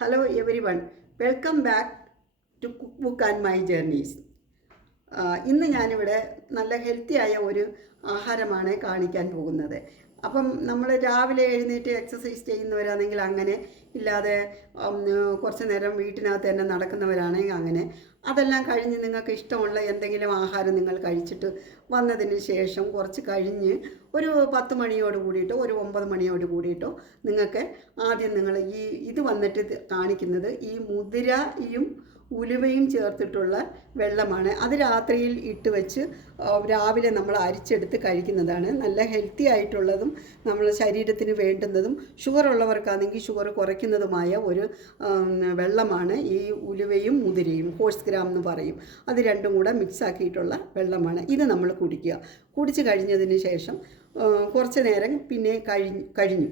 Hello everyone, welcome back to Cookbook and My Journeys. ഇന്ന് ഞാനിവിടെ നല്ല ഹെൽത്തിയായ ഒരു ആഹാരമാണ് കാണിക്കാൻ പോകുന്നത്. അപ്പം നമ്മൾ രാവിലെ എഴുന്നേറ്റ് എക്സസൈസ് ചെയ്യുന്നവരാണെങ്കിൽ അങ്ങനെ, ഇല്ലാതെ കുറച്ച് നേരം വീട്ടിനകത്ത് തന്നെ നടക്കുന്നവരാണെങ്കിൽ അങ്ങനെ, അതെല്ലാം കഴിഞ്ഞ് നിങ്ങൾക്ക് ഇഷ്ടമുള്ള എന്തെങ്കിലും ആഹാരം നിങ്ങൾ കഴിച്ചിട്ട് വന്നതിന് ശേഷം കുറച്ച് കഴിഞ്ഞ് ഒരു 10 മണിയോട് കൂടിയിട്ടോ ഒരു 9 മണിയോട് കൂടിയിട്ടോ നിങ്ങൾക്ക് ആദ്യം നിങ്ങൾ ഇത് വന്നിട്ട് കാണിക്കുന്നത് ഈ മുതിരയും ഉലുവയും ചേർത്തിട്ടുള്ള വെള്ളമാണ്. അത് രാത്രിയിൽ ഇട്ട് വെച്ച് രാവിലെ നമ്മൾ അരിച്ചെടുത്ത് കഴിക്കുന്നതാണ്. നല്ല ഹെൽത്തി ആയിട്ടുള്ളതും നമ്മൾ ശരീരത്തിന് വേണ്ടുന്നതും ഷുഗർ ഉള്ളവർക്കാണെങ്കിൽ ഷുഗർ കുറയ്ക്കുന്നതുമായ ഒരു വെള്ളമാണ് ഈ ഉലുവയും മുതിരയും. ഹോഴ്സ് ഗ്രാം എന്ന് പറയും. അത് രണ്ടും കൂടെ മിക്സ് ആക്കിയിട്ടുള്ള വെള്ളമാണ്. ഇത് നമ്മൾ കുടിക്കുക. കുടിച്ച് കഴിഞ്ഞതിന് ശേഷം കുറച്ച് നേരം പിന്നെ കഴിഞ്ഞു.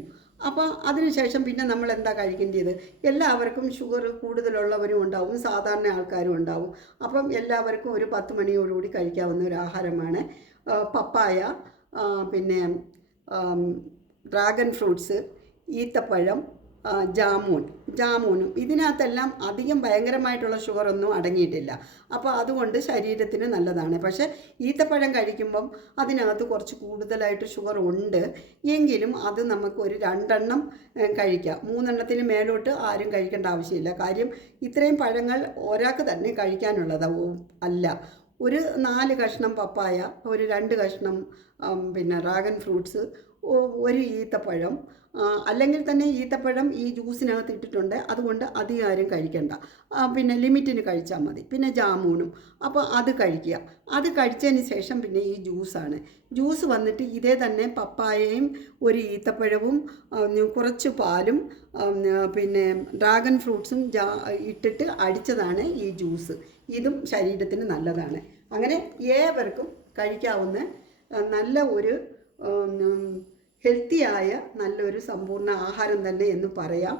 അപ്പോൾ അതിനുശേഷം പിന്നെ നമ്മൾ എന്താ കഴിക്കേണ്ടത്? എല്ലാവർക്കും ഷുഗർ കൂടുതലുള്ളവരും ഉണ്ടാവും, സാധാരണ ആൾക്കാരും ഉണ്ടാവും. അപ്പം എല്ലാവർക്കും ഒരു 10 മണിയോടുകൂടി കഴിക്കാവുന്ന ഒരു ആഹാരമാണ് പപ്പായ, പിന്നെ ഡ്രാഗൺ ഫ്രൂട്ട്സ്, ഈത്തപ്പഴം, ജാമൂനും. ഇതിനകത്തെല്ലാം അധികം ഭയങ്കരമായിട്ടുള്ള ഷുഗറൊന്നും അടങ്ങിയിട്ടില്ല. അപ്പോൾ അതുകൊണ്ട് ശരീരത്തിന് നല്ലതാണ്. പക്ഷേ ഈത്തപ്പഴം കഴിക്കുമ്പം അതിനകത്ത് കുറച്ച് കൂടുതലായിട്ട് ഷുഗർ ഉണ്ട്. എങ്കിലും അത് നമുക്ക് ഒരു 2 എണ്ണം കഴിക്കാം. 3 എണ്ണത്തിന് മേലോട്ട് ആരും കഴിക്കേണ്ട ആവശ്യമില്ല. കാര്യം ഇത്രയും പഴങ്ങൾ ഒരാൾക്ക് തന്നെ കഴിക്കാനുള്ളതാവും അല്ല. ഒരു 4 കഷ്ണം പപ്പായ, ഒരു 2 കഷ്ണം പിന്നെ ഡ്രാഗൺ ഫ്രൂട്ട്സ്, ഒരു ഈത്തപ്പഴം, അല്ലെങ്കിൽ തന്നെ ഈത്തപ്പഴം ഈ ജ്യൂസിനകത്ത് ഇട്ടിട്ടുണ്ട്. അതുകൊണ്ട് അധികം ആരും കഴിക്കണ്ട. പിന്നെ ലിമിറ്റിന് കഴിച്ചാൽ മതി. പിന്നെ ജാമൂനും. അപ്പോൾ അത് കഴിക്കുക. അത് കഴിച്ചതിന് ശേഷം പിന്നെ ഈ ജ്യൂസാണ്. ജ്യൂസ് വന്നിട്ട് ഇതേ തന്നെ പപ്പായയും ഒരു ഈത്തപ്പഴവും കുറച്ച് പാലും പിന്നെ ഡ്രാഗൺ ഫ്രൂട്ട്സും ഇട്ടിട്ട് അടിച്ചതാണ് ഈ ജ്യൂസ്. ഇതും ശരീരത്തിന് നല്ലതാണ്. അങ്ങനെ ഏവർക്കും കഴിക്കാവുന്ന നല്ല ഒരു ഹെൽത്തിയായ നല്ലൊരു സമ്പൂർണ്ണ ആഹാരം തന്നെ എന്ന് പറയാം.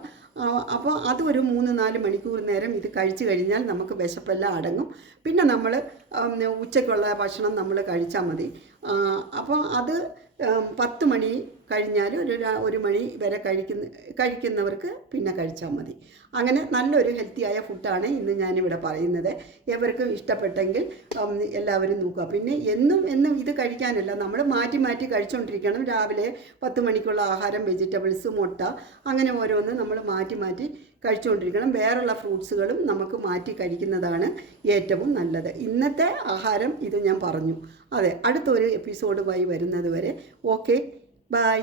അപ്പോൾ അത് ഒരു 3-4 മണിക്കൂർ നേരം ഇത് കഴിച്ചു കഴിഞ്ഞാൽ നമുക്ക് വിശപ്പെല്ലാം അടങ്ങും. പിന്നെ നമ്മൾ ഉച്ചയ്ക്കുള്ള ഭക്ഷണം നമ്മൾ കഴിച്ചാൽ മതി. അപ്പോൾ അത് 10 മണി കഴിഞ്ഞാൽ ഒരു മണി വരെ കഴിക്കുന്നവർക്ക് പിന്നെ കഴിച്ചാൽ മതി. അങ്ങനെ നല്ലൊരു ഹെൽത്തിയായ ഫുഡാണ് ഇന്ന് ഞാനിവിടെ പറയുന്നത്. എവർക്കും ഇഷ്ടപ്പെട്ടെങ്കിൽ എല്ലാവരും നോക്കുക. പിന്നെ എന്നും ഇത് കഴിക്കാനല്ല, നമ്മൾ മാറ്റി മാറ്റി കഴിച്ചുകൊണ്ടിരിക്കണം. രാവിലെ 10 മണിക്കുള്ള ആഹാരം വെജിറ്റബിൾസ്, മുട്ട, അങ്ങനെ ഓരോന്ന് നമ്മൾ മാറ്റി മാറ്റി കഴിച്ചുകൊണ്ടിരിക്കണം. വേറെയുള്ള ഫ്രൂട്ട്സുകളും നമുക്ക് മാറ്റി കഴിക്കുന്നതാണ് ഏറ്റവും നല്ലത്. ഇന്നത്തെ ആഹാരം ഇത് ഞാൻ പറഞ്ഞു. അതെ, അടുത്തൊരു എപ്പിസോഡുമായി വരുന്നത് വരെ ഓക്കെ, ബൈ.